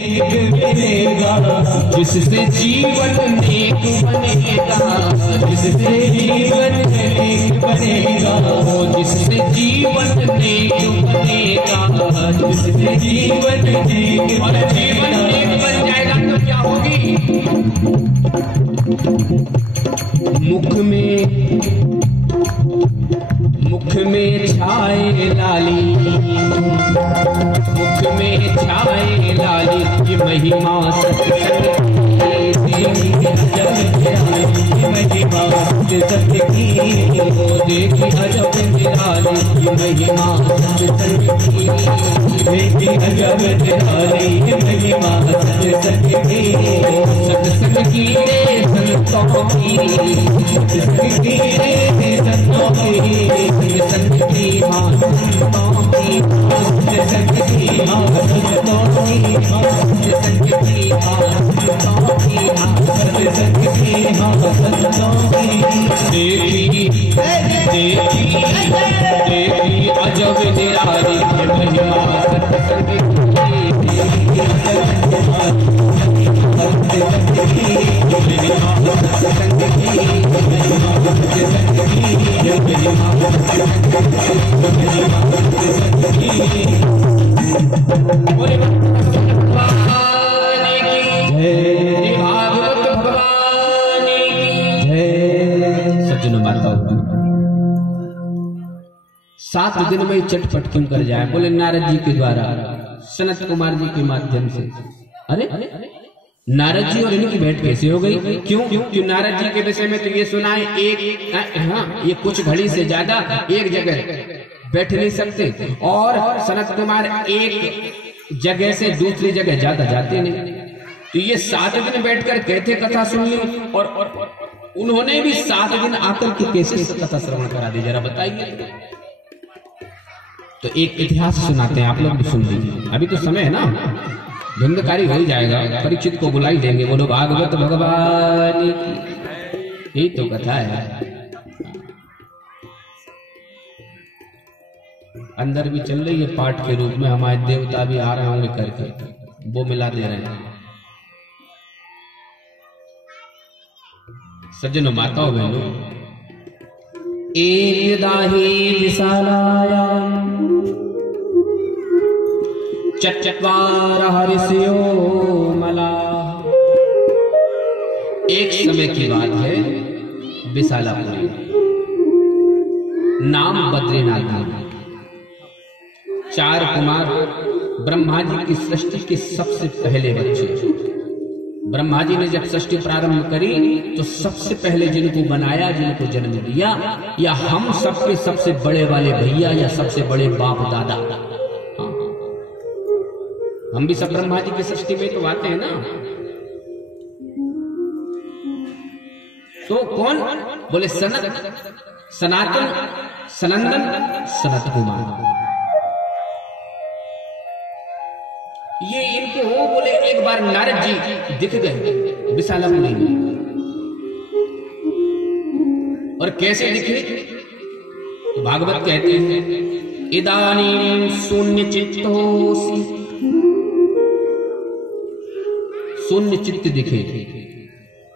मिलेगा जिससे जीवन नेक बनेगा, जिससे जीवन नेक बनेगा, जिससे जीवन नेक बनेगा, जिससे जीवन नेक और जीवन नेक बन जाएगा तो क्या होगी? मुख में छाए लाली, मुख में छाए लाली, ये महिमा सत्संग की, महिमा सत्संग की, वो देखी अजब निराली, ये महिमा सत्संग की, देखी अजब निराली, ये महिमा सत्संग की, सत्संग की रे संतों की, सत्संग की रे संतों की, संत की मां संतों की, संत की मां संतों की, संत की मां संतों की, संत की मां संतों की, देखी देखी देखी अजब निराली महिमा सत्संग की, सज्जनों माताओं, 7 दिन में चटपट क्यों कर जाए? बोले नारद जी के द्वारा, सनत कुमार जी के माध्यम से। अरे नारद जी और इनकी भेंट कैसे हो गई? क्यों? क्यों नारद जी के विषय में तो ये सुना है, ये कुछ घड़ी से ज्यादा एक जगह बैठ नहीं सकते, और सनत कुमार एक जगह से दूसरी जगह ज्यादा जाते नहीं, तो ये 7 दिन बैठकर कहते कथा सुन ली, और उन्होंने भी 7 दिन आकर के कैसे कथा श्रवण करा दी, जरा बताइए। तो एक इतिहास सुनाते हैं, आप लोग भी सुन लीजिए, अभी तो समय है ना, धुंधकारी हो ही जाएगा, परीक्षित को बुलाई देंगे, बोलो भागवत भगवान की, यही तो कथा है। अंदर भी चल रही है पाठ के रूप में, हमारे देवता भी आ रहे होंगे करके, वो मिला दे रहे हैं। सज्जनों माताओं बहनों, एक दाही विशालायाम चत्वारः ऋषयो मला। एक समय की बात है, विशालापुरी नाम बद्रीनाथ नाम, 4 कुमार ब्रह्मा जी की सृष्टि के सबसे पहले बच्चे। ब्रह्मा जी ने जब सृष्टि प्रारंभ करी तो सबसे पहले जिनको बनाया, जिनको जन्म दिया, या हम सबके सबसे बड़े वाले भैया, या सबसे बड़े बाप दादा, हम भी सब ब्रह्मा जी की सृष्टि में तो आते हैं ना। तो कौन? बोले सनत, सनातन, सनंदन, सनत कुमार। ये इनके हो बोले एक बार नारद जी दिख गए विशालापुरी में, और कैसे दिखे? तो भागवत कहते हैं, इदानीं शून्य चित्तोऽसि, शून्य चित्त दिखे,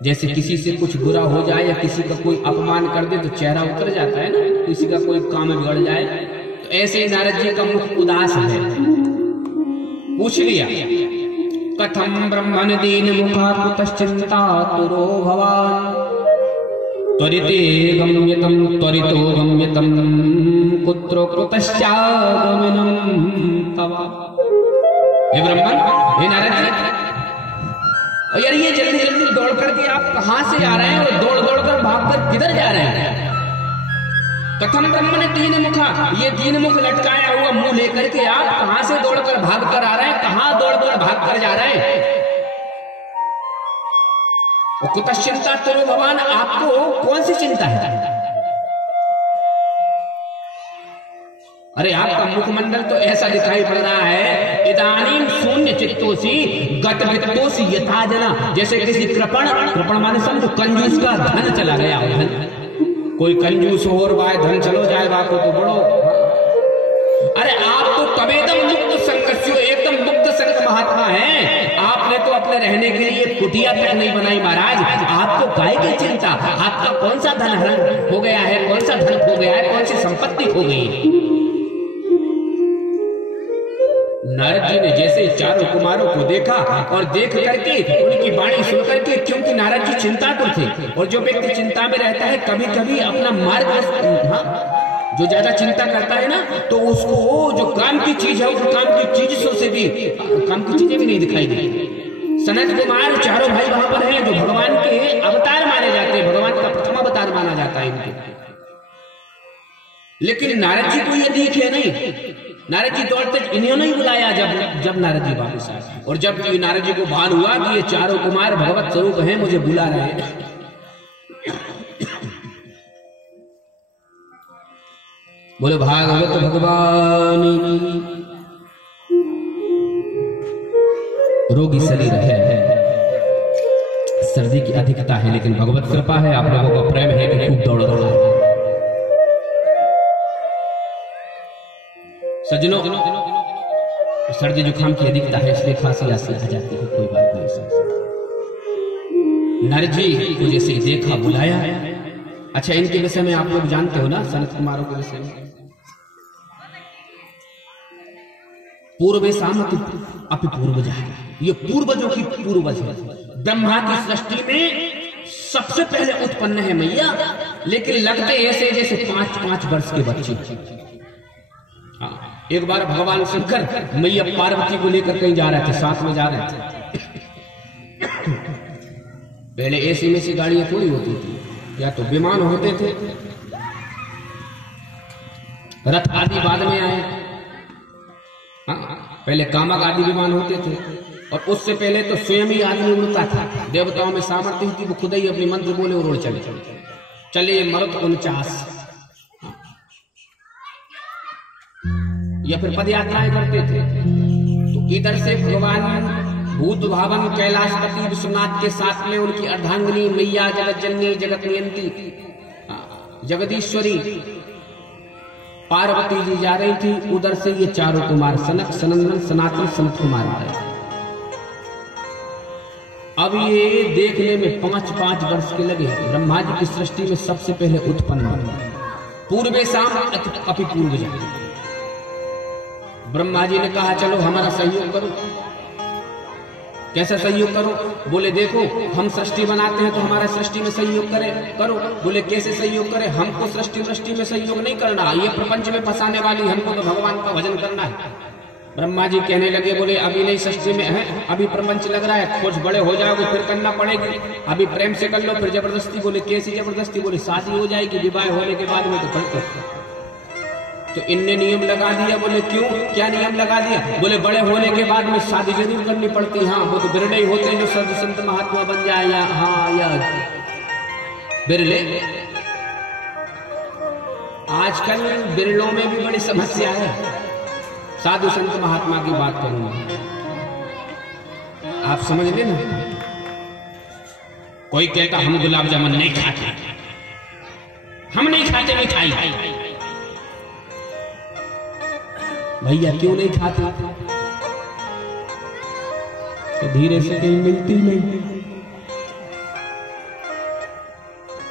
जैसे किसी से कुछ बुरा हो जाए या किसी का कोई अपमान कर दे तो चेहरा उतर जाता है ना, किसी का कोई काम बिगड़ जाए, तो ऐसे ही नारद जी का मुख उदास है। पूछ लिया, कथम ब्रह्मण दीन मुखा कुतश्चिंता तुरो भवान, त्वरिते गम्यतम त्वरितो गम्यतम कुत्रो कुतश्चागमनम तव। हे ब्रह्मण, हे नारद जी, और यार ये जल्दी जल्दी दौड़ करके आप कहां से आ रहे हैं, और दौड़ दौड़ कर भागकर किधर जा रहे हैं? कथम ब्रह्म ने 3 मुखा, ये 3 मुख लटकाया हुआ मुंह लेकर के आप कहां से दौड़कर भाग कर आ रहे हैं? कहां दौड़ दौड़ भाग कर जा रहे हैं? कुतश्चिंता तुरो भगवान, आपको कौन सी चिंता है? अरे आपका मुखमंडल तो ऐसा दिखाई पड़ रहा है, इदानीं शून्य चित्तोसी गत वित्तोसी यथा जना, जैसे किसी कृपण माने समझो कंजूस का धन चला गया हो। धन कोई कंजूस हो और वाय धन चलो जाए वाको तो बड़ो। अरे आप तो कवेदम मुक्त संगस्यो, एकदम मुक्त संग महात्मा हैं। कुटिया तक नहीं बनाई महाराज, आपको काय की चिंता? आपका कौन सा धन हरण हो गया है, कौन सा धन खो गया है, कौन सी संपत्ति खो गई है? नारद जी ने जैसे चारों कुमारों को देखा और देख करके उनकी वाणी सुन करके, क्योंकि नारद जी चिंतातुर थे, और जो व्यक्ति चिंता में रहता है कभी कभी अपना मार्ग, जो ज्यादा चिंता करता है ना, तो उसको जो काम की चीज है, उस काम की चीजों से भी काम की चीजें भी नहीं दिखाई देती। सनत कुमार चारों भाई वहां पर हैं जो भगवान के अवतार माने जाते हैं, भगवान का प्रथम अवतार माना जाता है इनके। लेकिन नारद जी को ये दिखे नहीं, नारद जी दौड़ते, इन्होंने ही बुलाया जब नारद जी वापस आए, और जब नारद जी को भान हुआ कि ये चारों कुमार भगवत स्वरूप हैं, मुझे बुला रहे हैं, बोले भागवत भगवान। रोगी शरीर है, सर्दी की अधिकता है, लेकिन भगवत कृपा है, आप लोगों का प्रेम है कि खूब दौड़ रहा है। सज्जनों, सर्दी जुकाम की अधिकता है, इसलिए खांसी आसी आ जाती है, कोई बात नहीं। नारद जी को जैसे देखा, बुलाया। अच्छा, इनके विषय में आप लोग जानते हो ना, सनत कुमारों के विषय में? पूर्वे सामति अपि पूर्वज है, ये पूर्वजों की पूर्वज है। ब्रह्मा की सृष्टि में सबसे पहले उत्पन्न है मैया, लेकिन लगते ऐसे जैसे 5-5 वर्ष के बच्चे। एक बार भगवान शंकर मैया पार्वती को लेकर कहीं जा रहे थे, साथ में जा रहे थे। पहले ऐसी में सी गाड़ियां थोड़ी होती थी, या तो विमान होते थे, रथ आदि बाद में आए। पहले कामक आदि विमान होते थे, और उससे पहले तो स्वयं ही आदमी उड़ता था। देवताओं में सामर्थ्य थी, वो खुद ही अपनी मंत्र बोले और उड़ चले मरुत 49, या फिर पद यात्राएं करते थे। तो इधर से भगवान भूत भावन कैलाशपति विश्वनाथ के साथ में उनकी अर्धांगिनी मैया जगत जननी जगत नियंती जगदीश्वरी पार्वती जी जा रही थी। उधर से ये चारों कुमार सनक, सनंदन, सनातन, सनत कुमार आए। अब ये देखने में 5-5 वर्ष के लगे। ब्रह्मा जी की सृष्टि में सबसे पहले उत्पन्न हुए, पूर्वे साम अपि पूर्वज। ब्रह्मा जी ने कहा चलो हमारा सहयोग करो। कैसा सहयोग करो? बोले देखो, हम सृष्टि बनाते हैं तो हमारा सृष्टि में सहयोग करो। बोले कैसे सहयोग करें? हमको सृष्टि में सहयोग नहीं करना, ये प्रपंच में फंसाने वाली, हमको तो भगवान का भजन करना है। ब्रह्मा जी कहने लगे, बोले अभी नहीं सृष्टि में है, अभी प्रपंच लग रहा है, कुछ बड़े हो जाओगे फिर करना पड़ेगी, अभी प्रेम से कर लो, फिर जबरदस्ती। बोले कैसी जबरदस्ती? बोले शादी हो जाएगी, विवाह होने के बाद में तो फिर तो इनने नियम लगा दिया। बोले क्यों, क्या नियम लगा दिया? बोले बड़े होने के बाद में शादी जरूर करनी पड़ती। हाँ, वो तो बिरले ही होते हैं जो संत संत महात्मा बन जाए, या हाँ या बिरले। आजकल बिरलों में भी बड़ी समस्या है। साधु संत महात्मा की बात करूंगा, आप समझ लेना। कोई कहता हम गुलाब जामुन नहीं खाते, हम नहीं खाते मिठाई। भैया क्यों नहीं खाते? तो धीरे से कहीं मिलती नहीं।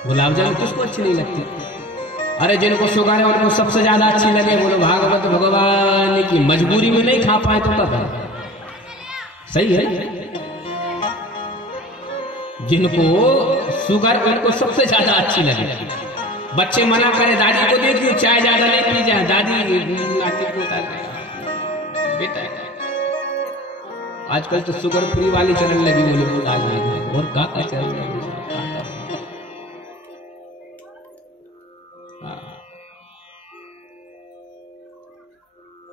गुलाब जामुन किसको अच्छी नहीं लगती? अरे जिनको शुगर है उनको सबसे ज्यादा अच्छी लगे। बोलो भागवत भगवान की मजबूरी में नहीं खा पाए तो कब? सही है। जिनको शुगर उनको सबसे ज्यादा अच्छी लगे। बच्चे मना करे, दादी को देखिए चाय ज्यादा नहीं पी जाए, दादी बेटा। आजकल तो शुगर फ्री वाली चलन लगी, बोले वो डाल देंगे और का चल रहा है।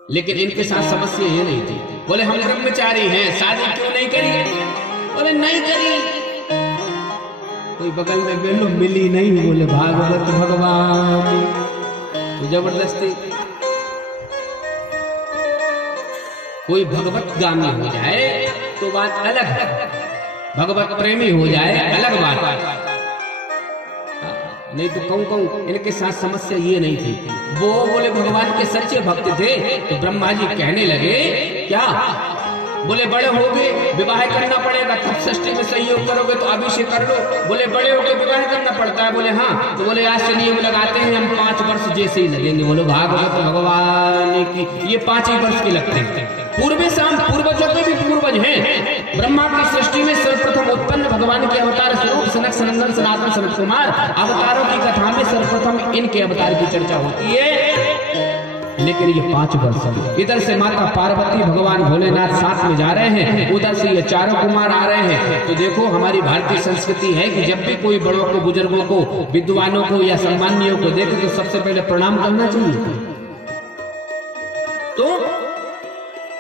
लेकिन इनके साथ समस्या ये नहीं थी। बोले हम ब्रह्मचारी हैं, शादी क्यों नहीं करी? बोले नहीं करी। कोई बगल में बेलो मिली नहीं, बोले भागवत भगवान तो जबरदस्ती। कोई भगवत गामी हो जाए तो बात अलग है, भगवत प्रेमी हो जाए अलग बात। नहीं तो कहूं इनके साथ समस्या ये नहीं थी। वो बोले भगवान के सच्चे भक्त थे। तो ब्रह्मा जी कहने लगे क्या? बोले बड़े हो गए विवाह करना पड़ेगा, तब षष्ठी में सहयोग करोगे तो अभी से कर लो। बोले बड़े हो गए विवाह करना पड़ता है, बोले हाँ। तो बोले आज से नियम लगाते हैं हम 5 वर्ष जैसे ही लगेंगे। बोलो भागवत भगवान की ये 5 ही वर्ष के लगते हैं। पूर्व शाम पूर्वजों के भी पूर्वज हैं। ब्रह्मा की सृष्टि में सर्वप्रथम उत्पन्न भगवान के अवतार स्वरूप सनक सनंदन सनातन सनत कुमार अवतारों की कथा में सर्वप्रथम इनके अवतार की चर्चा होती है। लेकिन ये 5 वर्ष इधर से माता पार्वती भगवान भोलेनाथ साथ में जा रहे हैं, उधर से ये चारों कुमार आ रहे हैं। तो देखो हमारी भारतीय संस्कृति है कि जब भी कोई बड़ों को, बुजुर्गों को, विद्वानों को या सम्मानियों को देखे तो सबसे पहले प्रणाम करना चाहिए। तो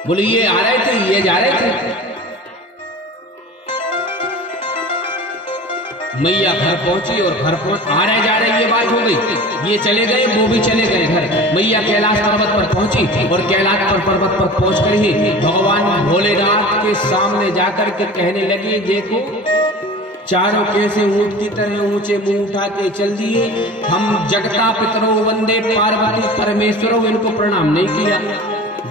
बोले ये आ रहे थे, ये जा रहे थे। मैया घर पहुंची और घर पहुंच आ रहे जा रहे ये बात हो गई। ये चले गए, वो भी चले गए घर। मैया कैलाश पर्वत पर पहुंची और कैलाश पर्वत पर पहुंचकर ही भगवान भोलेनाथ के सामने जाकर के कहने लगी, देखो चारों कैसे ऊंट की तरह ऊंचे मुंह उठा के चल दिए। हम जगता पितरो वंदे पार्वती परमेश्वरों, इनको प्रणाम नहीं किया।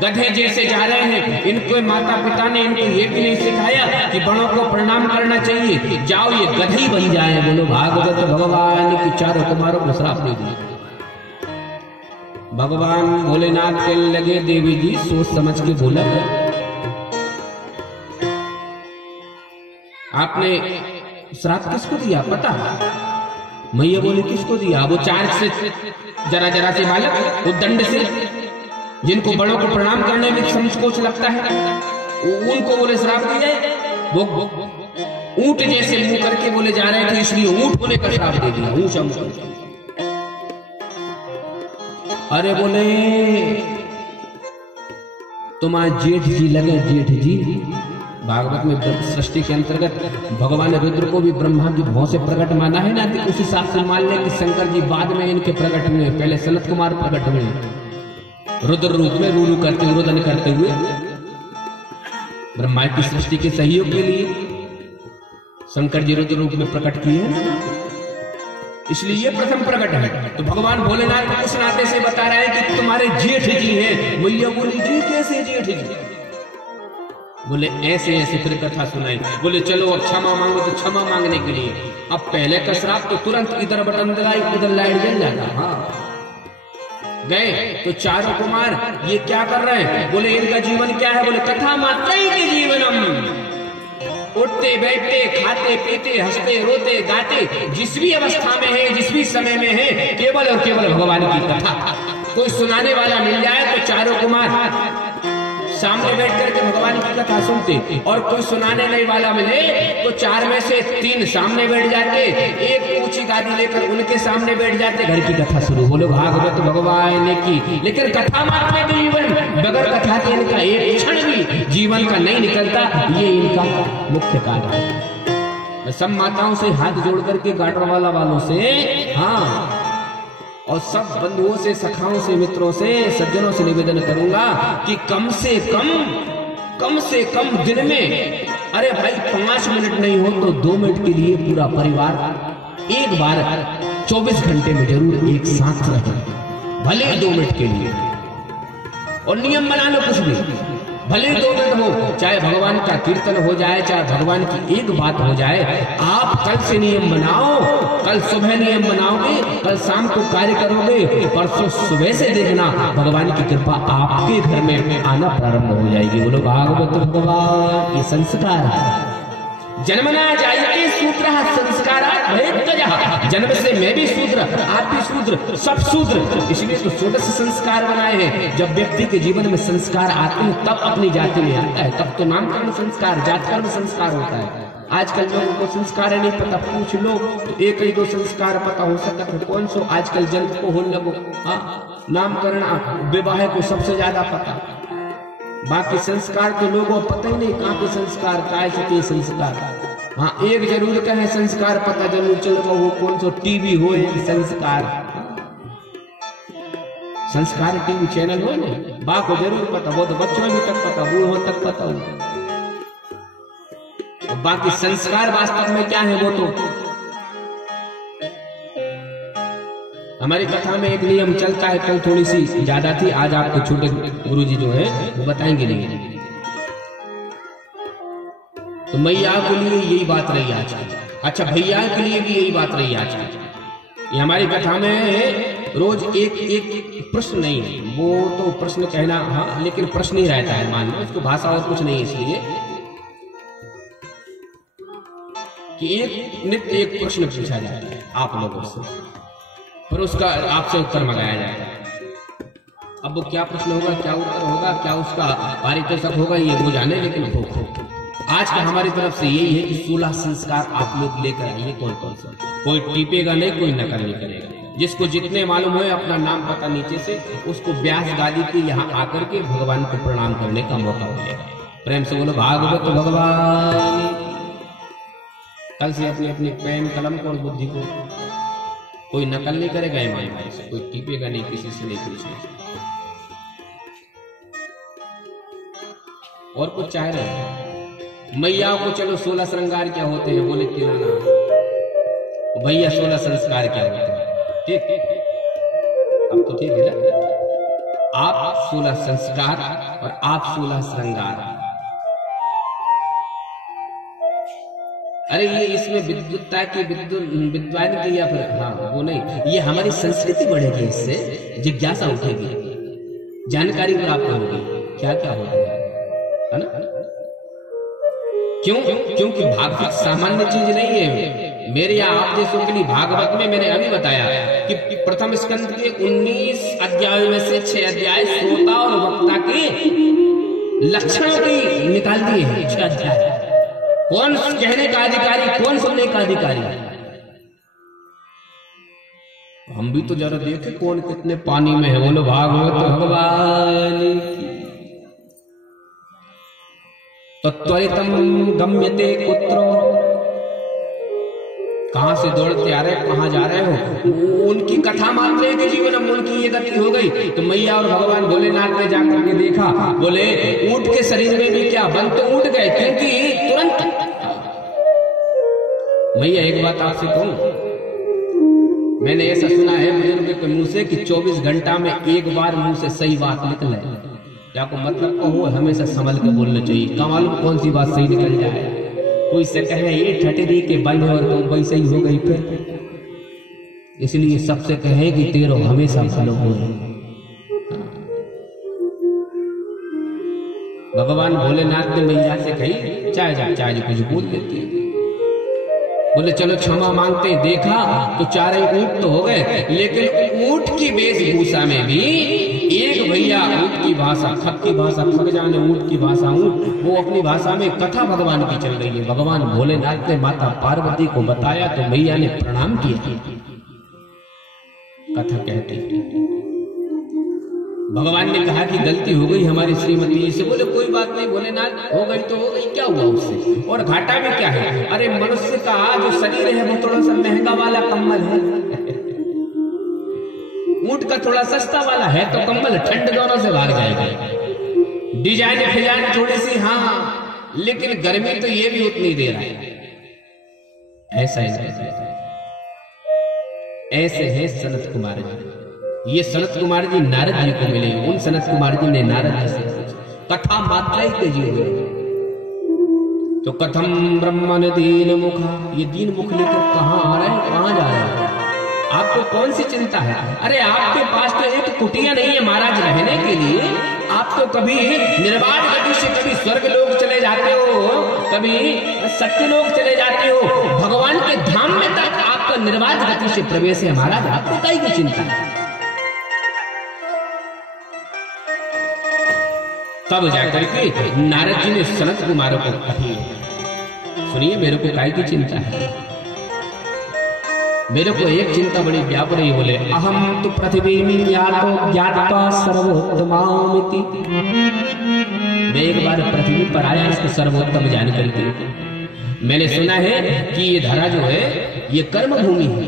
गधे जैसे जा रहे हैं, इनको माता पिता ने इनको ये भी नहीं सिखाया कि बड़ों को प्रणाम करना चाहिए। जाओ ये गधे ही बन जाए। बोलो भागवत भगवान की चारों कुमारों को श्राप दे दिया। भगवान भोलेनाथ कहने लगे, देवी जी सोच समझ के बोला आपने श्राप किसको दिया पता? मैया बोली किसको दिया? वो 4 से जरा से बालक, वो दंड से जिनको बड़ों को प्रणाम करने में संकोच लगता है, उनको बोले श्राप दिया। वो ऊंट जैसे मुंह करके बोले जा रहे थे, इसलिए ऊंट होने का श्राप दे दिया। ऊंचा मुंह। अरे बोले तुम्हारे जेठ जी लगे, जेठ जी। भागवत में सृष्टि के अंतर्गत भगवान रुद्र को भी ब्रह्मा की भौं से प्रकट माना है ना, उस हिसाब से मान ले कि शंकर जी बाद में इनके प्रकट हुए, पहले सनत कुमार प्रकट हुए रुद्र रूप में रूरू करते हुए, रुदन करते हुए ब्रह्मा की सृष्टि के सहयोग के लिए शंकर जी रुद्र रूप में प्रकट किए, इसलिए ये प्रथम प्रकट है। तो भगवान भोलेनाथ को उस नाते से बता रहे हैं कि तुम्हारे जेठ जी हैं। मैया बोली जी कैसे जेठ जी? बोले ऐसे ऐसे फिर कथा सुनाई। बोले चलो अब क्षमा मांगो, तो क्षमा मांगने के लिए अब पहले का श्राप तो तुरंत इधर बटन दबाई उधर लाइट जल जाता। हाँ गए तो चारों कुमार ये क्या कर रहे हैं? बोले इनका जीवन क्या है? बोले कथा मात्र के जीवनम, उठते बैठते खाते पीते हंसते रोते गाते, जिस भी अवस्था में है, जिस भी समय में है, केवल और केवल भगवान की कथा। कोई सुनाने वाला मिल जाए तो चारों कुमार सामने बैठ करके भगवान की कथा सुनते, और कोई सुनाने नहीं वाला मिले तो 4 में से 3 सामने बैठ जाते, एक ऊंची गादी लेकर उनके सामने बैठ जाते, घर की कथा शुरू। बोलो भागवत भगवान की। लेकिन कथा मात्र के जीवन, बगैर कथा के इनका एक क्षण भी जीवन का नहीं निकलता, ये इनका मुख्य कारण है। सब माताओं से हाथ जोड़ करके गाटरवाला वालों से, हाँ, और सब बंधुओं से, सखाओं से, मित्रों से, सज्जनों से निवेदन करूंगा कि कम से कम दिन में, अरे भाई 5 मिनट नहीं हो तो 2 मिनट के लिए पूरा परिवार एक बार 24 घंटे में जरूर एक साथ रहे, भले 2 मिनट के लिए। और नियम बना लो, कुछ भी भले 2 मिनट हो, चाहे भगवान का कीर्तन हो जाए, चाहे भगवान की एक बात हो जाए। आप कल से नियम बनाओ, कल सुबह नियम बनाओगे, कल शाम को कार्य करोगे, परसों सुबह से देखना भगवान की कृपा आपके घर में आना प्रारंभ हो जाएगी। बोलो भागवत भगवान। ये संस्कार है। जन्मना जायते शूद्र संस्कारात् भवेत्। जन्म से मैं भी शूद्र, आप भी शूद्र, सब शूद्र, इसलिए तो 16 संस्कार बनाए हैं। जब व्यक्ति के जीवन में संस्कार आते हैं तब अपनी जाति में आता है, तब तो नामकरण संस्कार, जातकर्म संस्कार होता है। आजकल लोगों को संस्कार नहीं पता, पूछ लो तो 1-2 संस्कार पता हो सकता है। कौन सो आजकल जन्म को हो लगो, हाँ, नामकरण विवाह को सबसे ज्यादा पता, बाकी संस्कार तो लोगों को पता ही नहीं, कहाँ के संस्कार, काय के संस्कार। हाँ, एक जरूर कहे संस्कार पता जरूर चल रहा हो, कौन सो टीवी हो संस्कार, संस्कार टीवी चैनल हो नहीं, बा को जरूर पता, वो तो बच्चों भी तक पता, बूढ़ों तक पता हो। बाकी संस्कार वास्तव में क्या है वो तो हमारी कथा में एक नियम चलता है। कल थोड़ी सी ज्यादा थी, आज आपको छोटे गुरुजी जो है वो बताएंगे। नहीं तो मैया के लिए यही बात रही आज की। अच्छा, भैया के लिए भी यही बात रही आज की। ये हमारी कथा में रोज एक एक प्रश्न नहीं है, वो तो प्रश्न कहना हाँ, लेकिन प्रश्न ही रहता है, मान लो उसको भाषा और कुछ नहीं है, इसलिए कि एक नित्य एक प्रश्न पूछा जाता है आप लोगों से, पर उसका आपसे उत्तर मंगाया जाएगा। अब वो क्या प्रश्न होगा, क्या उत्तर होगा, क्या उसका पारितोषिक होगा, ये वो जाने, लेकिन हो आज का हमारी तरफ से यही है कि 16 संस्कार आप लोग लेकर आइए। कौन कौन सा, कोई टीपेगा नहीं, कोई नकल नहीं करेगा। जिसको जितने मालूम हो अपना नाम पता नीचे से उसको व्यास गादी के यहाँ आकर के भगवान को प्रणाम करने का मौका मिलेगा। प्रेम से बोलो भागवत भगवान। कल से अपनी अपनी पेन कलम को और बुद्धि को, कोई नकल नहीं करेगा ईमान भाई से, कोई टीपेगा नहीं किसी से, नहीं पूछेगा। और कुछ चाह रहे हैं मैया को, चलो 16 श्रृंगार क्या होते हैं, बोले किराना भैया 16 संस्कार क्या होते हैं, ठीक, अब तो ठीक है ना। आप 16 संस्कार और आप 16 श्रृंगार। अरे ये इसमें विद्वत्ता की विद्वान की या फिर हाँ वो नहीं, ये हमारी संस्कृति बढ़ेगी, इससे जिज्ञासा उठेगी, जानकारी प्राप्त होगी क्या क्या होता है ना। क्यों? क्योंकि भागवत सामान्य चीज नहीं है। मेरे या आप जैसों के लिए भागवत में मैंने अभी बताया कि प्रथम स्कंद के 19 अध्याय में से 6 अध्याय श्रोता और वक्ता के लक्षणों की निकाल दिए हैं। 6 अध्याय, कौन कहने का अधिकारी, कौन सुनने का अधिकारी। हम भी तो जरा देखे कौन कितने पानी में है। बोलो भागवत भगवान। त्वरितम गम्यते कुत्रो, कहां से दौड़ते आ रहे, कहां जा रहे हो। उनकी कथा मात्र के जीवन में उनकी ये गति हो गई। तो मैया और भगवान भोलेनाथ ने जाकर के देखा, बोले ऊंट के शरीर में भी क्या बन, तो ऊंट गए, क्योंकि तुरंत। मैया एक बात आपसे कहूं, मैंने ऐसा सुना है बुजुर्ग के मुंह से कि 24 घंटा में एक बार मुंह से सही बात निकले। क्या को मतलब कहो, हमेशा संभल के बोलना चाहिए। कमाल कौन सी बात सही निकल जाए। कोई से कहे ये ठटरी के बल और तुम वैसे ही हो गई फिर, इसलिए सबसे कहे कि तेरो हमेशा फलो हो। भगवान भोलेनाथ ने मैया से कही चाहे जा, चाहे कुछ बोल देती। बोले चलो क्षमा मांगते। देखा तो 4 ऊंट तो हो गए, लेकिन ऊंट की वेशभूषा में भी एक भैया ऊंट की भाषा, खत की भाषा खग जाने, ऊंट की भाषा ऊंट, वो अपनी भाषा में कथा भगवान की चल रही है। भगवान भोलेनाथ ने माता पार्वती को बताया तो मैया ने प्रणाम किया। कथा कहते भगवान ने कहा कि गलती हो गई हमारी श्रीमती से। बोले कोई बात नहीं भोलेनाथ, हो गई तो हो गई, क्या हुआ उससे, और घाटा में क्या है। अरे मनुष्य का जो शरीर है वो थोड़ा सा महंगा वाला कम्बल है, ऊंट का थोड़ा सस्ता वाला है, तो कम्बल ठंड दोनों से भाग जाएगा। डिजाइन फिजाइन थोड़ी सी हाँ, लेकिन गर्मी तो ये भी उतनी दे रहा है। ऐसा ऐसे है सनत कुमार जी। ये सनत कुमार जी नारद जी को मिले। उन सनत कुमार जी ने नारद जी से कथा मात्रा के जीव तो कथम ब्रह्मन दीन मुखा, ये दीन मुख लेकर कहाँ आ रहे हैं, कहाँ जा रहे हैं, आपको कौन सी चिंता है। अरे आपके पास तो एक कुटिया नहीं है महाराज रहने के लिए। आप तो कभी निर्वाण गति से कभी स्वर्ग लोग चले जाते हो, कभी सत्य लोग चले जाते हो, भगवान के धाम में तक आपका निर्वाण गति से प्रवेश है महाराज, आपको कई की चिंता है। तब जाकर के नारद जी ने सनत कुमार को कही, सुनिए मेरे को काय की चिंता है, मेरे को एक चिंता बड़ी व्याप रही। बोले अहम तो पृथ्वी में ज्ञात्वा सर्वोत्तमामिति, मैं एक बार पृथ्वी पर आया इसको सर्वोत्तम जान करके। मैंने सुना है कि ये धरा जो है ये कर्म भूमि है।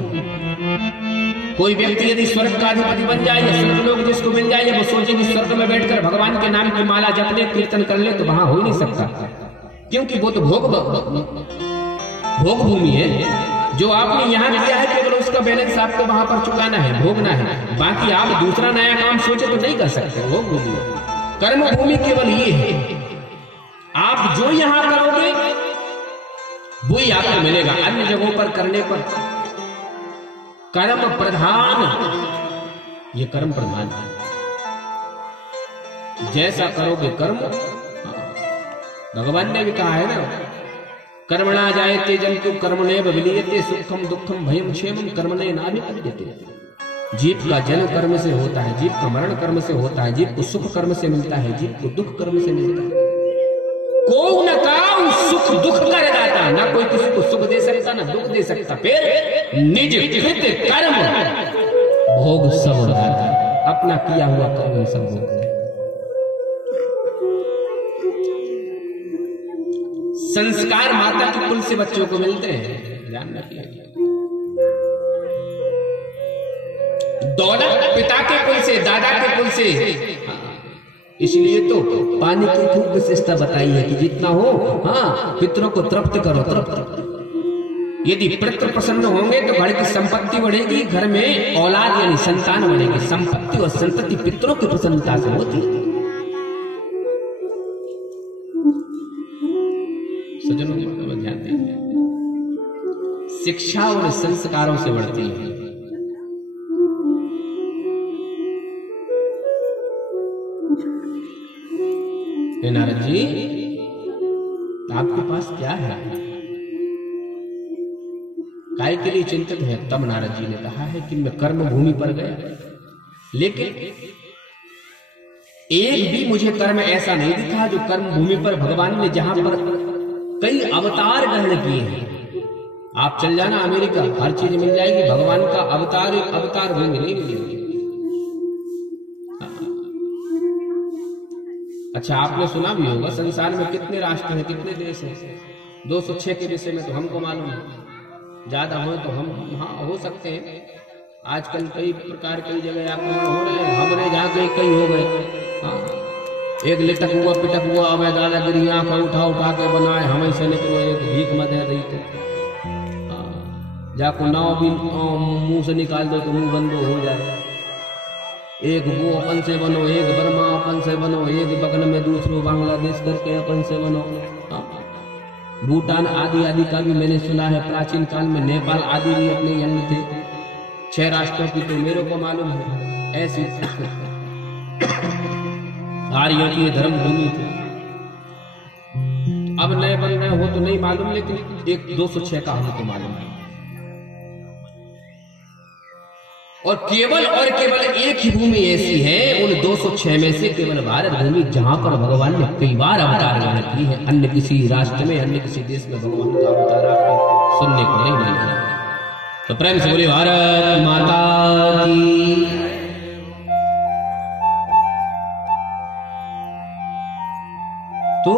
कोई व्यक्ति यदि स्वर्ग का अधिपति बन जाए या स्वर्ग लोग जिसको मिल जाए, वो सोचे कि स्वर्ग में बैठकर भगवान के नाम की माला जप ले, कीर्तन कर ले, तो वहां हो ही नहीं सकता, क्योंकि वो तो भोग भूमि है। जो आपने यहाँ किया है केवल उसका बैलेंस आपको वहां पर चुकाना है, भोगना है। बाकी आप दूसरा नया काम सोचे तो नहीं कर सकते। भोग भूमि, कर्म भूमि केवल ये है। आप जो यहाँ करोगे वही आपको मिलेगा। अन्य जगहों पर करने पर कर्म प्रधान, ये कर्म प्रधान है, जैसा करोगे कर्म। भगवान ने भी कहा है ना, कर्मणा जायते जंतु कर्मणेव विलीयते सुखम दुखम भयम क्षेमम कर्मणे नाभिपद्यते। जीव का जन्म कर्म से होता है, जीव का मरण कर्म से होता है, जीव को सुख कर्म से मिलता है, जीव को दुख कर्म से मिलता है। को न काऊ सुख दुख कर दाता, ना कोई किसी को सुख दे सकता ना दुख दे सकता। फिर निज कृत कर्म भोग सब दाता, अपना किया हुआ कर्म सब भोग। संस्कार माता के कुल से बच्चों को मिलते हैं, ध्यान रखिए। दौलत पिता के कुल से, दादा के कुल से। इसलिए तो पानी की खूब विशेषता बताई है कि जितना हो, हाँ, पितरों को तृप्त करो, तृप्त। यदि पितृ प्रसन्न होंगे तो घर की संपत्ति बढ़ेगी, घर में औलाद यानी संतान बढ़ेगी। संपत्ति और संतति पितरों की प्रसन्नता से होती है। सज्जनों की बातों पर ध्यान दीजिए, शिक्षा और संस्कारों से बढ़ती है। नारद जी, आपके पास क्या है? काय के लिए चिंतित है? तब नारद जी ने कहा है कि मैं कर्म भूमि पर गया, लेकिन एक भी मुझे कर्म ऐसा नहीं दिखा जो कर्म भूमि पर भगवान ने, जहां पर कई अवतार ग्रहण किए हैं। आप चल जाना अमेरिका, हर चीज मिल जाएगी। भगवान का अवतार एक अवतार भूमि नहीं मिलेगी। अच्छा, आपने सुना भी होगा संसार में कितने राष्ट्र हैं, कितने देश हैं। 206 के विषय में तो हमको मालूम है, ज्यादा हो तो हम हाँ हो सकते हैं। आजकल कई प्रकार कई जगह आप हो रहे हैं, हमने जाके कई हो गए। हाँ, एक लिटक हुआ पिटक हुआ अब दादागिरी आंख उठा उठा के बनाए, हमें से निकलो एक भीख मत है रही तो जाको नाव भी मुंह से निकाल दो तो मुंह बंद हो जाए। एक वो अपन से बनो, एक बर्मा अपन से बनो, एक बगल में दूसरो बांग्लादेश करके अपन से बनो। भूटान आदि आदि का भी मैंने सुना है, प्राचीन काल में नेपाल आदि भी अपने अन्य थे। 6 राष्ट्रों की तो मेरे को मालूम है। ऐसी आर्यों की धर्म भूमि थी। अब नए बन रहे हो तो नहीं मालूम, लेकिन एक 206 का हमको मालूम है। और केवल एक ही भूमि ऐसी है उन 206 में से, केवल भारत भूमि, जहां पर भगवान ने कई बार अवतार ग्रहण की है। अन्य किसी राष्ट्र में, अन्य किसी देश में भगवान का अवतार आपको सुनने को नहीं मिलेगा। तो प्रेम से बोले भारत माता की। तो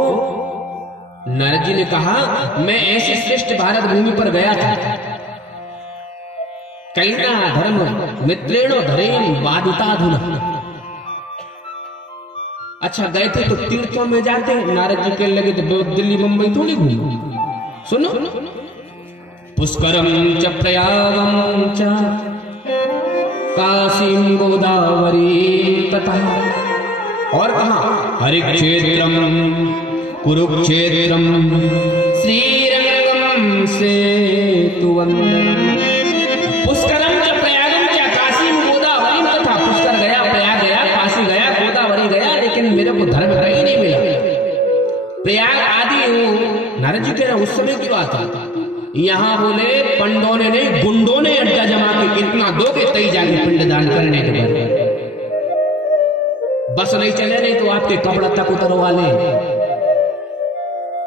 नारद जी ने कहा, मैं ऐसे श्रेष्ठ भारत भूमि पर गया था। कैना धर्म मित्रेणो धरेन वादिताधुना। अच्छा, गए थे तो तीर्थों में जाते। नारद जी के लगे तो दिल्ली मुंबई थोड़ी घूमी। सुनो, पुष्करम च प्रयागम च काशीम गोदावरी तथा, और कहा हरिक्षेत्रम कुरुक्षेत्रम श्रीरंगम सेतुवंदनम। पुष्करम च प्रयागम च काशीम गोदावरी तथा। पुष्कर गया, प्रयाग गया, काशी गया, गोदावरी गया, लेकिन मेरे को धर्म कहीं नहीं मिला। प्रयाग आदि नारद जी कह रहे उस समय की बात है। यहाँ बोले पंडों ने नहीं, गुंडों ने अड्डा जमा के इतना दोगे तई जाके पिंडदान करने के बाद। बस नहीं चले, नहीं तो आपके कपड़ा तक उतरवा ले।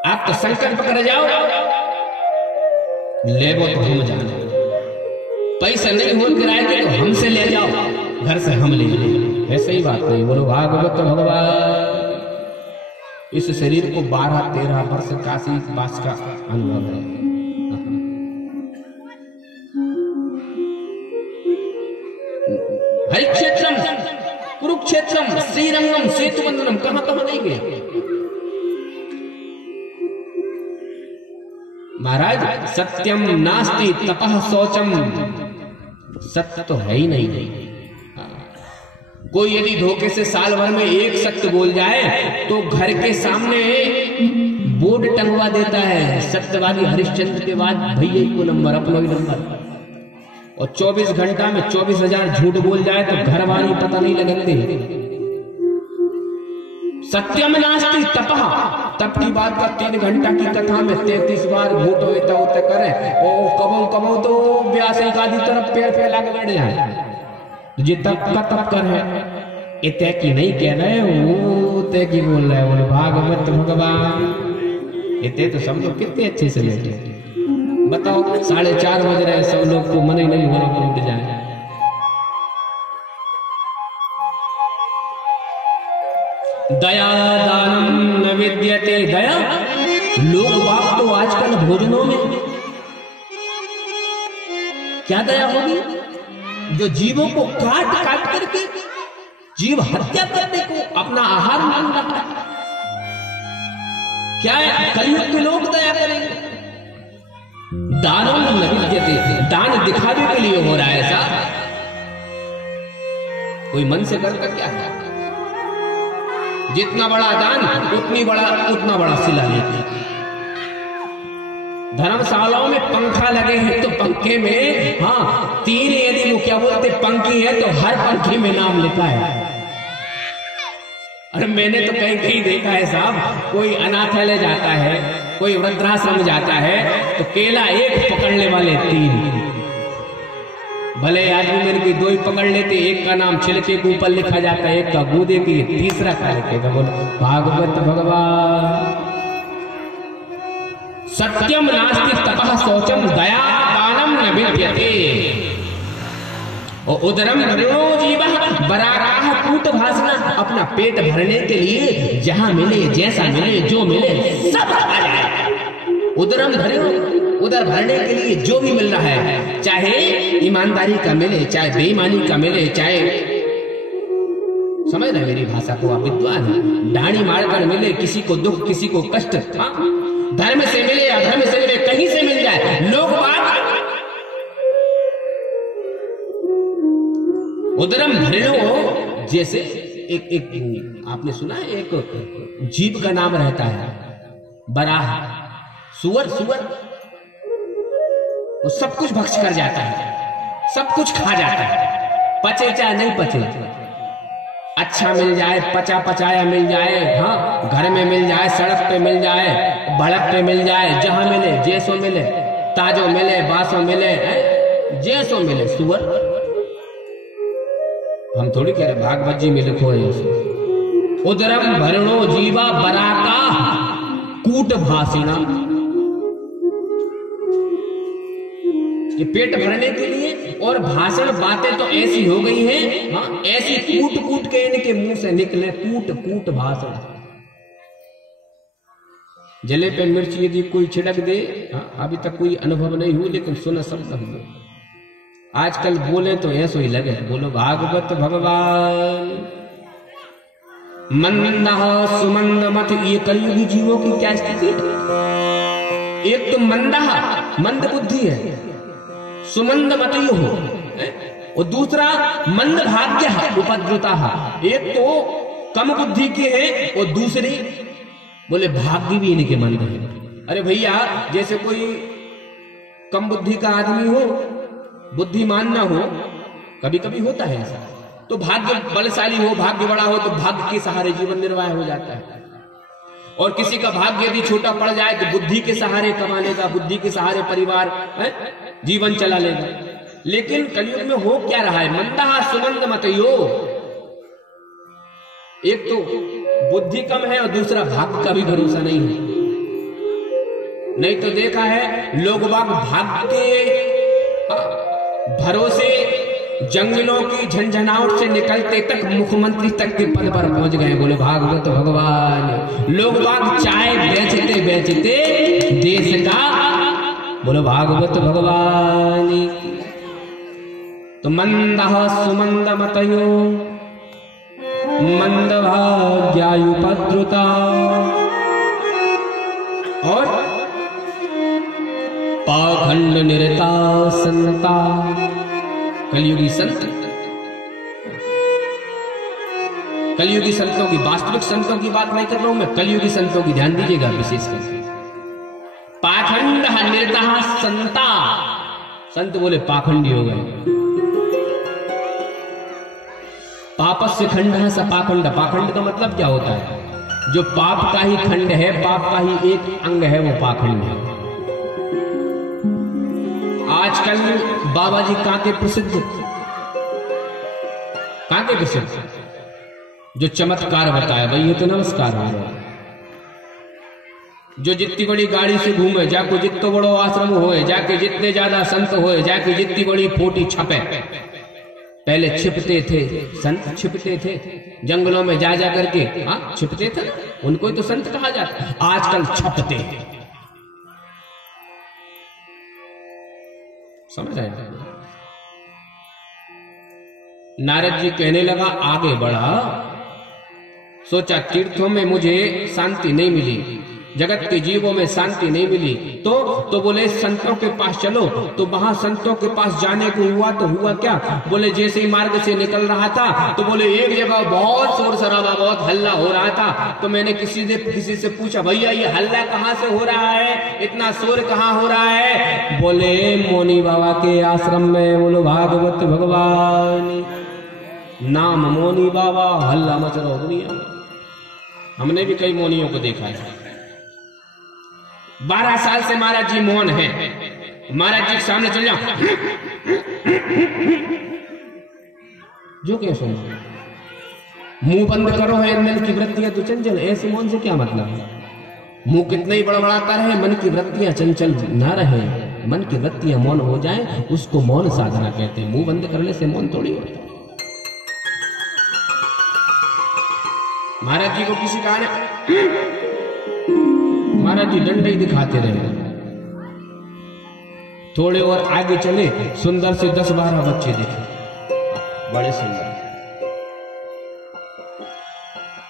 आप तो संकल्प कर जाओ, ले वो तो हम जाने, पैसा नहीं हो किराए के तो हमसे ले जाओ, घर से हम ले जाएंगे। ऐसे ही बात नहीं। बोलो भागवत भगवान। इस शरीर को 12-13 वर्ष काशी वास का अनुभव है। हरिक्षेत्रम कुरुक्षेत्रम श्रीरंगम सेतुबंधनम, कहां कहां नहीं गए महाराज। सत्यम नास्ति तपः शौचम। सत्य तो है ही नहीं। कोई यदि धोखे से साल भर में एक सत्य बोल जाए तो घर के सामने बोर्ड टंगवा देता है, सत्यवादी हरिश्चंद्र के बाद भैया को नंबर, अपना ही नंबर। और 24 घंटा में 24,000 झूठ बोल जाए तो घर वाली पता नहीं लगते। सत्यम नास्ति तपः, तप की बात का 3 घंटा की कथा में 33 बार भूत होते करे, ओ कबो तो व्यास एक आधी तरफ पेड़ पे लग बैठ जाए। जे तप का तप कर है, इतने की नहीं कह रहे, वो ते की बोल रहे हैं, बोले भागवत भगवान। इतने तो सब लोग कितने अच्छे से बैठे, बताओ 4:30 बज रहे, सब लोग को मन ही नहीं हो रहा उठ जाए। दया दानम न विद्यते, दया लोग बात तो आजकल भोजनों में क्या दया होगी, जो जीवों को काट काट करके जीव हत्या करने को अपना आहार मान रहा है। क्या है, कलयुग के लोग दया करेंगे? दानों न विद्यते, दान दिखावे के लिए हो रहा है ऐसा, कोई मन से करता क्या है? जितना बड़ा दान उतना बड़ा शिला लेते। धर्मशालाओं में पंखा लगे हैं तो पंखे में 3 यदि वो क्या बोलते पंखी है तो हर पंखे में नाम लिखा है। अरे मैंने तो कहीं देखा है साहब, कोई अनाथालय जाता है, कोई वृद्धाश्रम जाता है तो केला एक पकड़ने वाले 3, भले आदमी मेरे की 2 ही पकड़ लेते, एक का नाम छिलके के ऊपर लिखा जाता है, एक का गूदे की, तीसरा का लिखेगा। बोलो भागवत भगवान। सत्यम नास्ति तपः शौचम दया दानम न विद्यते, और उदरम भरो जीवः बरागाह कूट भासना, अपना पेट भरने के लिए जहां मिले, जैसा मिले, जो मिले सब खा जाए। उदरम भरो, उधर भरने के लिए जो भी मिल रहा है, चाहे ईमानदारी का मिले, चाहे बेईमानी का मिले, चाहे समझ रहे मेरी भाषा को, आप विद्वान हैं, डाणी मारकर मिले, किसी को दुख किसी को कष्ट, धर्म से मिले अधर्म से मिले, कहीं से मिल जाए, लोग बात उदरम भरो। जैसे एक आपने सुना है, एक जीव का नाम रहता है बराह, सुअर वो सब कुछ भक्ष कर जाता है, सब कुछ खा जाता है, पचे चाहे नहीं पचे, अच्छा मिल जाए, पचाया मिल जाए, घर में मिल जाए, सड़क पे मिल जाए, भड़क पे मिल जाए, जहां मिले, जैसो मिले, ताजो मिले, बासो मिले, जैसो मिले। सुअर हम थोड़ी कह रहे भागवत जी में लिखो है। उदरम भरणो जीवा बराका कूट भाषिणा, ये पेट भरने के लिए, और भाषण बातें तो ऐसी हो गई हैं, ऐसी कूट के इनके मुंह से निकले, कूट भाषण। जले पे मिर्च यदि कोई छिड़क दे, अभी तक कोई अनुभव नहीं हुआ, लेकिन सुना सब हमने। आजकल बोले तो ऐसा ही लगे। बोलो भागवत भगवान। मंदः सुमंद मत, ये कलयुगी जीवों की क्या स्थिति है? एक तो मंद बुद्धि है, सुमंद मतयो हो, और दूसरा मंद भाग्य उपद्रुता। एक तो कम बुद्धि के है और दूसरी बोले भाग्य भी इनके मंद है। अरे भैया, जैसे कोई कम बुद्धि का आदमी हो, बुद्धिमान ना हो, कभी कभी होता है ऐसा, तो भाग्य बलशाली हो, भाग्य बड़ा हो, तो भाग्य के सहारे जीवन निर्वाह हो जाता है। और किसी का भाग्य यदि छोटा पड़ जाए तो बुद्धि के सहारे कमा लेगा, बुद्धि के सहारे परिवार जीवन चला लेगा। लेकिन कलयुग में हो क्या रहा है? मंदः सुमंद मतयो। एक तो बुद्धि कम है और दूसरा भाग्य का भी भरोसा नहीं है। नहीं तो देखा है लोग बाग भाग्य के भरोसे जंगलों की झंझनाहट से निकलते तक मुख्यमंत्री तक के पद पर पहुंच गए। बोले भागवत भगवान। लोग बाग चाय बेचते बेचते देश का, बोले भागवत भगवान। तो मंदः सुमंद मतयो मंद भाग्यायुपद्रुता। और पाखंड निरता संता, कलयुगी संत कलयुगी संतों की, वास्तविक संतों की बात नहीं कर रहा हूं मैं, कलयुगी संतों की ध्यान दीजिएगा विशेषकर। पाखंड निर्दहा संता, संत बोले पाखंडी हो गए। पापस्य खंड स पाखंड, पाखंड का मतलब क्या होता है? जो पाप का ही खंड है, पाप का ही एक अंग है, वो पाखंड है। आजकल बाबा जी कहां के प्रसिद्ध, कहां के प्रसिद्ध, जो चमत्कार बताया भाई, ये तो नमस्कार हो रहा है। जो जितनी बड़ी गाड़ी से घूमे, जाके जितना बड़ो आश्रम होए, जाके जितने ज्यादा संत होए, जाके जितनी बड़ी फोटी छपे। पहले छिपते थे संत, छिपते थे जंगलों में जा जा करके, हाँ छिपते थे, उनको ही तो संत कहा जाता। आजकल छपते, समझ आए? नारद जी कहने लगा आगे बढ़ा, सोचा तीर्थों में मुझे शांति नहीं मिली, जगत के जीवों में शांति नहीं मिली, तो बोले संतों के पास चलो। तो वहां संतों के पास जाने को हुआ तो हुआ क्या, बोले जैसे ही मार्ग से निकल रहा था तो बोले एक जगह बहुत शोर शराबा, बहुत हल्ला हो रहा था। तो मैंने किसी से पूछा, भैया ये हल्ला कहाँ से हो रहा है, इतना शोर कहाँ हो रहा है? बोले मौनी बाबा के आश्रम में, बोलो भागवत भगवान नाम मौनी बाबा, हल्ला मच रहा दुनिया में। हमने भी कई मौनियों को देखा है। 12 साल से महाराज जी मौन है। महाराज जी के सामने चल जाओ, जो क्या सुनो, मुंह बंद करो है मन की वृत्तियां तो चंचल, ऐसे मौन से क्या मतलब? मुंह कितना ही बड़बड़ाता रहे, मन की वृत्तियां चंचल ना रहे, मन की वृत्तियां मौन हो जाए, उसको मौन साधना कहते हैं। मुंह बंद करने से मौन थोड़ी होता। महाराज जी को किसी का महाराज जी डंडे ही दिखाते रहे। थोड़े और आगे चले, सुंदर से 10-12 बच्चे देखे, बड़े सुंदर।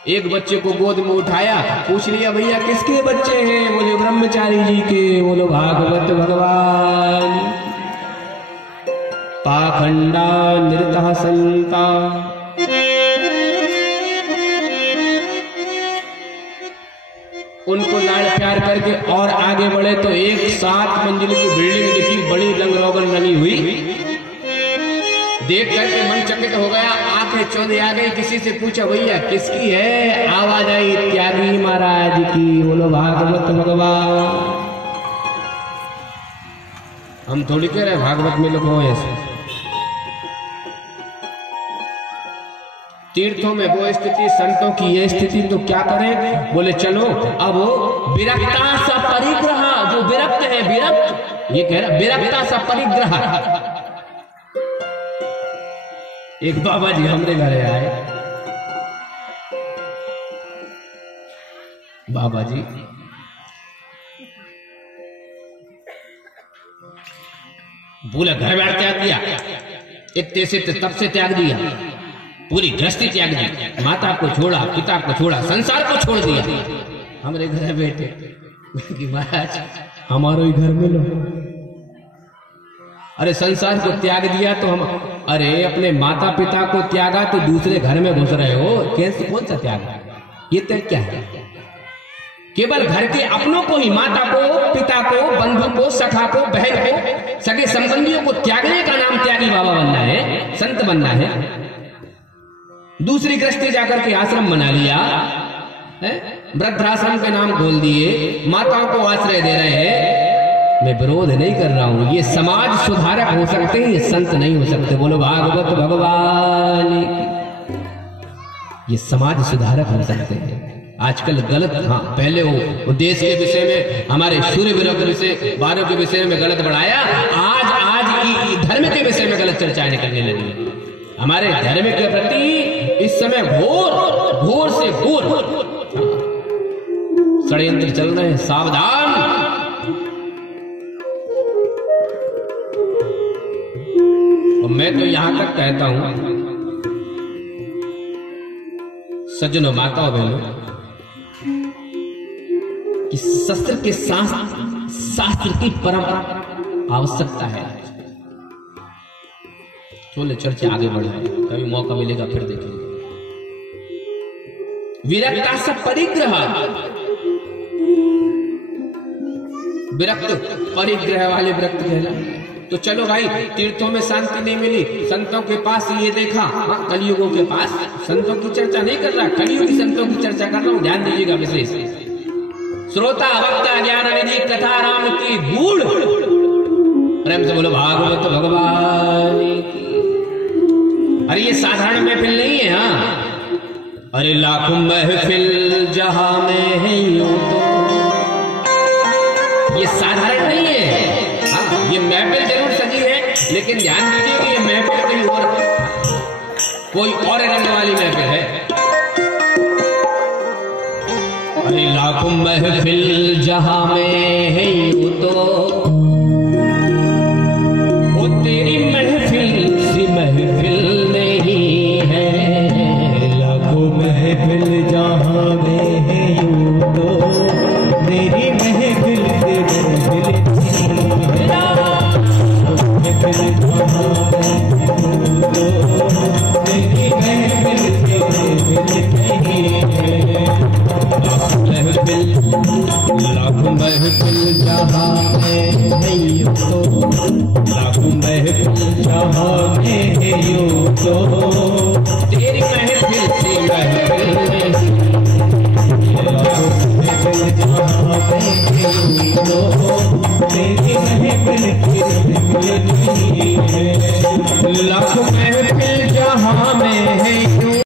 एक बच्चे को गोद में उठाया, पूछ लिया भैया किसके बच्चे हैं? बोले ब्रह्मचारी जी के। बोलो भागवत भगवान पाखंडा निर्दह संता। उनको लाड़ प्यार करके और आगे बढ़े तो एक 7 मंजिल की बिल्डिंग दिखी, बड़ी रंग रोगन बनी हुई। देख करके मन चकित हो गया, आंखें चौंधी आ गई। किसी से पूछा भैया किसकी है? आवाज आई त्यागी महाराज की। बोलो भागवत भगवान। हम थोड़ी कह रहे भागवत में लोग हो ऐसे। तीर्थों में वो स्थिति, संतों की ये स्थिति, तो क्या करें? बोले चलो अब विरक्ता सा परिग्रह, जो विरक्त है, विरक्त ये कह रहा विरक्ता सा परिग्रह। एक बाबा जी हमरे घरे आए। बाबा जी बोले घर बैठ त्याग दिया, इतने से तब से त्याग दिया, पूरी गृहस्थी त्याग दी, माता को छोड़ा, पिता को छोड़ा, संसार को छोड़ दिया। हमारे घर बैठे कि महाराज हमारे ही घर में लो। अरे संसार को त्याग दिया तो हम, अरे अपने माता पिता को त्यागा तो दूसरे घर में घुस रहे हो, कैसे कौन सा त्याग? ये त्याग क्या है? केवल घर के अपनों को ही, माता को, पिता को, बंधु को, सखा को, बहन को, सगे संबंधियों को त्यागने का नाम त्यागी बाबा बनना है, संत बनना है। दूसरी गृहस्थी जाकर के आश्रम बना लिया है, वृद्धाश्रम के नाम खोल दिए, माताओं को आश्रय दे रहे हैं। मैं विरोध नहीं कर रहा हूं, ये समाज सुधारक हो सकते हैं, ये संत नहीं हो सकते। बोलो भागवत भगवान, ये समाज सुधारक हो सकते हैं। आजकल गलत, हाँ पहले वो देश के विषय में, हमारे सूर्य विरोध विषय, बारों के विषय में गलत बढ़ाया, आज धर्म के विषय में गलत चर्चाएं निकलने लगी। हमारे धर्म के प्रति इस समय घोर से घोर षड्यंत्र चल रहे हैं, सावधान। और मैं तो यहां तक कहता हूं, सज्जनों, माताओं, बहनों, कि शस्त्र के शास्त्र की परम आवश्यकता है। चलो चर्चा आगे बढ़े, कभी मौका मिलेगा फिर देखेंगे। विरक्ता स परिग्रह, विरक्त परिग्रह वाले विरक्त कहला। तो चलो भाई, तीर्थों में शांति नहीं मिली, संतों के पास ये देखा। हाँ, कलियुगों के पास संतों की चर्चा नहीं कर रहा, कलियुगी संतों की चर्चा कर रहा हूं, ध्यान दीजिएगा विशेष। श्रोता वक्ता ज्ञान निधि कथा राम की गूढ़, प्रेम से बोलो भागवत भगवान की। अरे ये साधारण महफिल नहीं है। हाँ, अरे लाखों महफिल जहां में है यूं तो, ये साधारण नहीं है। हाँ, ये महफिल जरूर सजी है, लेकिन ध्यान दीजिए कि ये महफिल कहीं और, कोई और रंग वाली महफिल है। अरे लाखों महफिल जहां में है यूं तो, वो तेरी महफिल सी महफिल नहीं है। लाखों महफिल जहां में है यूं तो, तेरी महफिल से महफिल नहीं है। महफिल जहां में यूं तो, तेरी महफिल से महफिल नहीं है। लाखों महफिल जहां में है यूं तो, लाखों महफिल जहां में है यूं तो, तेरी महफिल सी महफिल नहीं। लाखों महफिल जहां में है यूं तो, तेरी महफिल की महफिल नहीं है। लाखों महफिल जहां में है यूं